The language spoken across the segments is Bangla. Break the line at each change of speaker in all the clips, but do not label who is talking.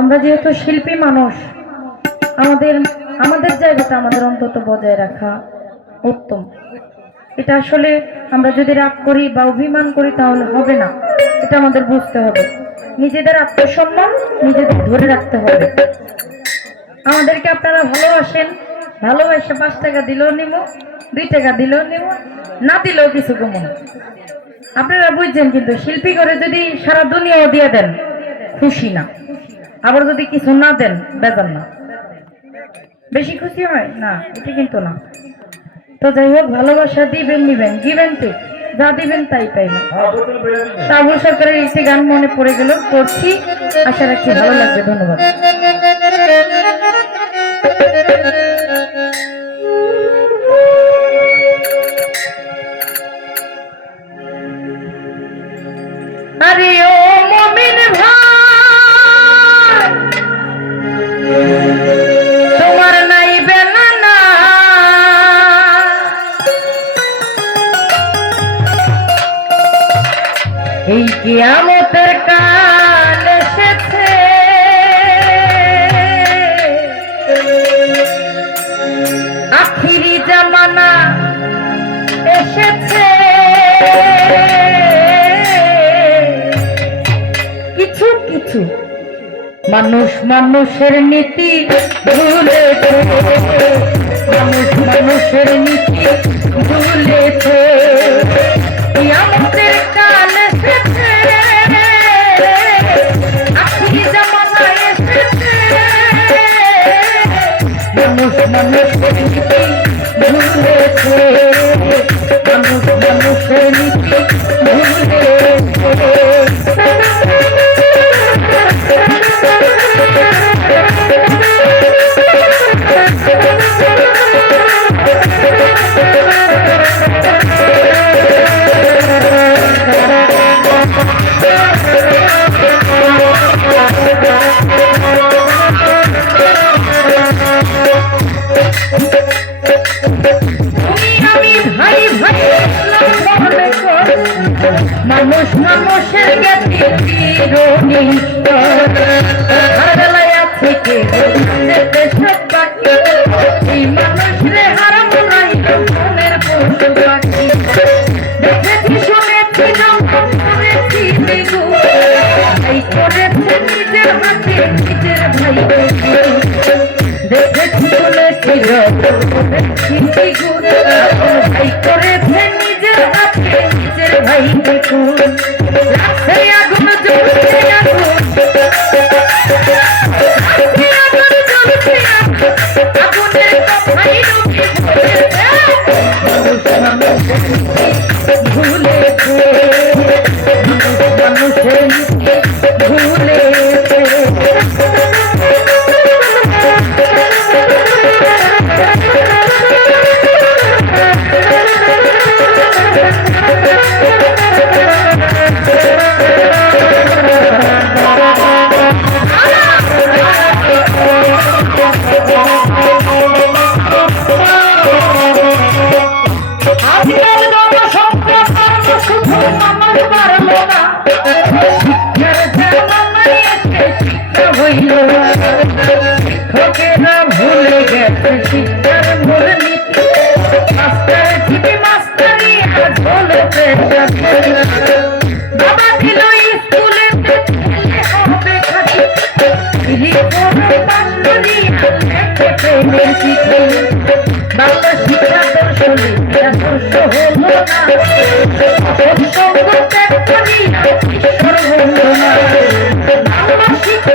আমরা যেহেতু শিল্পী মানুষ, আমাদের আমাদের জায়গাটা আমাদের অন্তত বজায় রাখা উত্তম। এটা আসলে আমরা যদি রাগ করি বা অভিমান করি তাহলে হবে না। এটা আমাদের বুঝতে হবে। নিজেদের আত্মসম্মান নিজেদের ধরে রাখতে হবে। আমাদেরকে আপনারা ভালোবাসেন, ভালোবাসে পাঁচ টাকা দিলেও নিব দুই টাকা দিলেও নিব না দিলেও কিছু কমো আপনারা বুঝছেন কিন্তু শিল্পী করে যদি সারা দুনিয়াও দিয়ে দেন, খুশি না। আবার যদি কিছু না দেন বেজান না। বেশি খুশি হয়? না, এটি কিন্তু না। তো যাই হোক, ভালোবাসা দিবেন, নিবেন, দিবেন ঠিক যা দিবেন তাই পাইবেন। তাবুল সরকারের একটি গান মনে পড়ে গেল করছি আশা রাখছি ভালো লাগবে, ধন্যবাদ। মানুষ মানুষের নীতি ভুলেছে মানুষ মানুষের নীতি এসেছে মানুষ মানুষের নীতি ভুলেছে মানুষ, মানুষের জ্ঞাতি হারালায়া থেকে সব বাকি এই মানুষ রে হারাবো নাই মনের পশু পাখি দেখেছি, শুনেছি যখন করেছি বিগু ভাই করেছে নিজের হাতে নিজের ভাই দেখেছি, শুনেছি যখন করেছি বিগু ভাই করেছে শিক্ষকেরা ভুলে গেছে শিক্ষার মূল নীতি মাস্টার টিভি মাস্টারি আজ হলো বাবা দিল স্কুলে হবে খাটি রিপোর্ট মাস্টারি লেখে প্রেমের চিঠি বাংলা শিক্ষা দর্শনী আদর্শ হলো না সৎসঙ্গ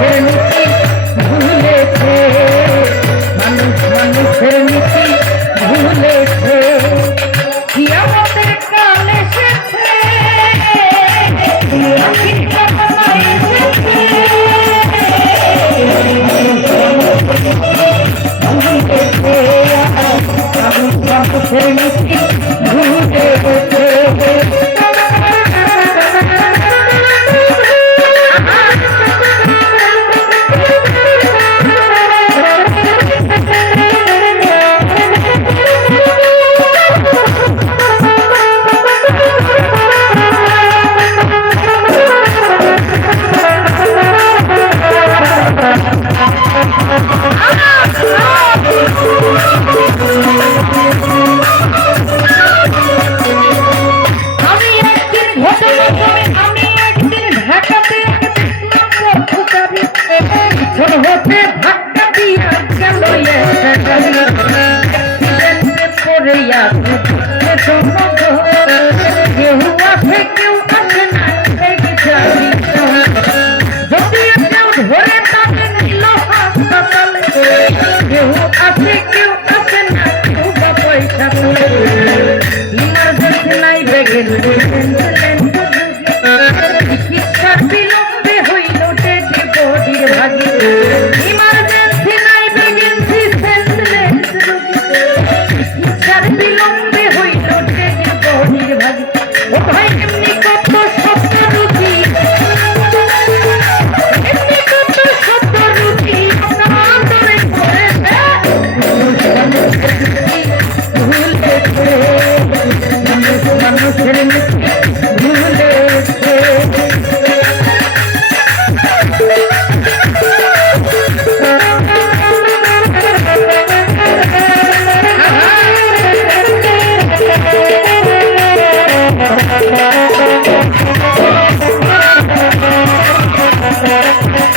মানুষ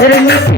ফিরনি